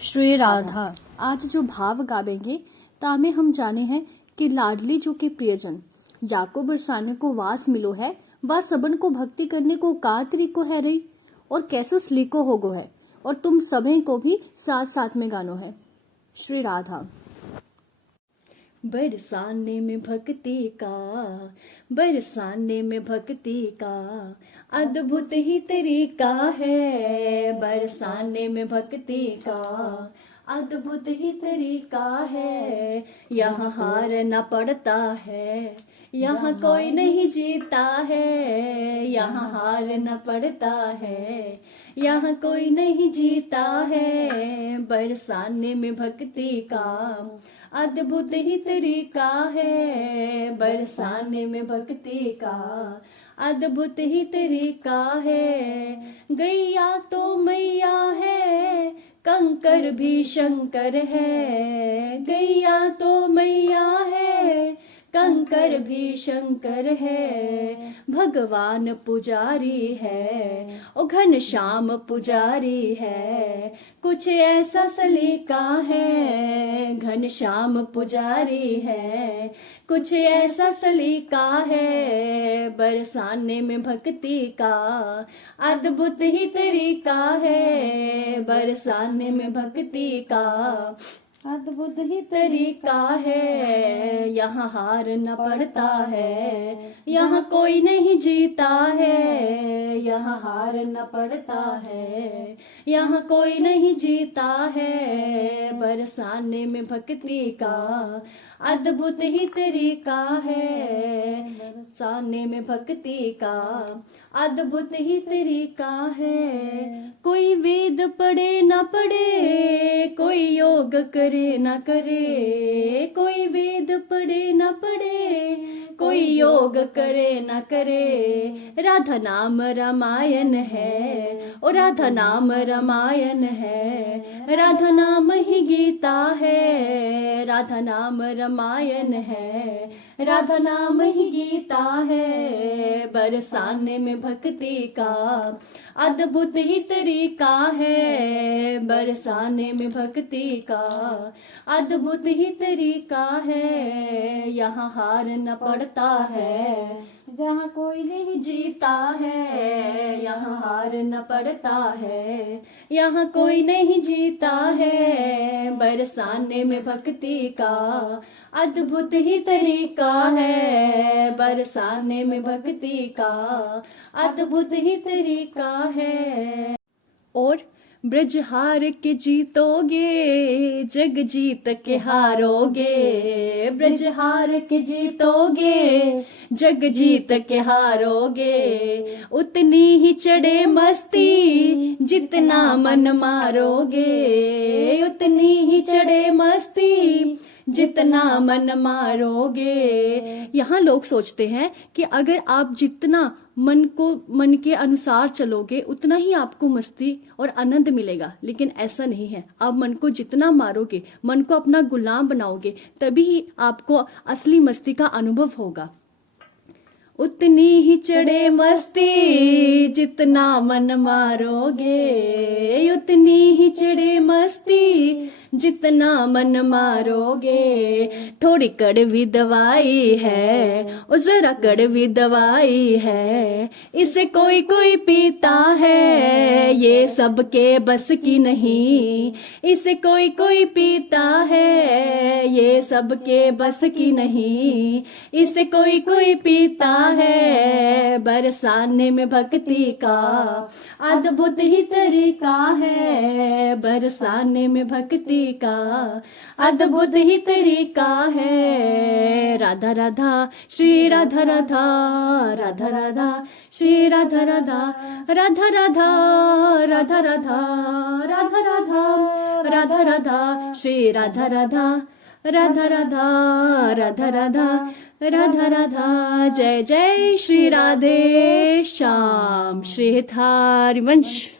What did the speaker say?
श्री राधा। आज जो भाव गावेंगे तामे हम जाने हैं कि लाडली जो के प्रियजन याको बरसाने को वास मिलो है, वह सबन को भक्ति करने को का तरीको है रही और कैसो सलीको होगो है, और तुम सभी को भी साथ साथ में गानो है। श्री राधा। बरसाने में भक्ति का, बरसाने में भक्ति का अद्भुत ही तरीका है। बरसाने में भक्ति का अद्भुत ही तरीका है। यहाँ हार न पड़ता है, यहाँ कोई नहीं जीता है। यहाँ हार न पड़ता है, यहाँ कोई नहीं जीता है। बरसाने में भक्ति का अद्भुत ही तरीका है। बरसाने में भक्ति का अद्भुत ही तरीका है। गैया तो मैया है, कंकर भी शंकर है। गैया तो मैया है, कंकर भी शंकर है। भगवान पुजारी है, ओ घनश्याम पुजारी है। कुछ ऐसा सलीका है, घनश्याम पुजारी है। कुछ ऐसा सलीका है। बरसाने में भक्ति का अद्भुत ही तरीका है। बरसाने में भक्ति का अद्भुत ही तरीका है। यहाँ हार न पड़ता है, यहाँ कोई नहीं जीता है। यहाँ हार न पड़ता है, यहाँ कोई नहीं जीता है। बरसाने में भक्ति का अद्भुत ही तरीका है। बरसाने में भक्ति का अद्भुत ही तरीका है। कोई वेद पढ़े न पढ़े, कोई योग करे न करे। कोई वेद पढ़े न पढ़े, कोई योग करे न करे। राधा नाम रामायण है, ओ राधा नाम रामायण है। राधा नाम ही गीता है, राधा नाम रामायण है। राधा नाम ही गीता है। बरसाने में भक्ति का अद्भुत ही तरीका है। बरसाने में भक्ति का अद्भुत ही तरीका है। यहाँ हार न पड़ता है, जहाँ कोई नहीं जीता है। यहाँ हार न पड़ता है, यहाँ कोई नहीं जीता है। बरसाने में भक्ति का अद्भुत ही तरीका है। बरसाने में भक्ति का अद्भुत ही तरीका है। और ब्रज हार के जीतोगे, जग जीत के हारोगे। ब्रज हार के जीतोगे, जग जीत के हारोगे। उतनी ही चढ़े मस्ती, जितना मन मारोगे। उतनी ही चढ़े मस्ती, जितना मन मारोगे। यहाँ लोग सोचते हैं कि अगर आप जितना मन के अनुसार चलोगे उतना ही आपको मस्ती और आनंद मिलेगा, लेकिन ऐसा नहीं है। आप मन को जितना मारोगे, मन को अपना गुलाम बनाओगे, तभी ही आपको असली मस्ती का अनुभव होगा। उतनी ही चढ़े मस्ती, जितना मन मारोगे। उतनी ही चढ़े मस्ती, जितना मन मारोगे। थोड़ी कड़वी दवाई है, ओ जरा कड़वी दवाई है। इसे कोई कोई पीता है, ये सबके बस की नहीं। इसे कोई कोई पीता है, ये सबके बस की नहीं। इसे कोई कोई पीता है। बरसाने में भक्ति का अद्भुत ही तरीका है। बरसाने में भक्ति का अद्भुत ही तरीका है। राधा राधा श्री राधा राधा, राधा राधा श्री राधा राधा। राधा राधा राधा राधा, राधा राधा राधा राधा श्री राधा राधा। राधा राधा राधा राधा, राधा राधा। जय जय श्री राधे श्याम। श्री हरिवंश।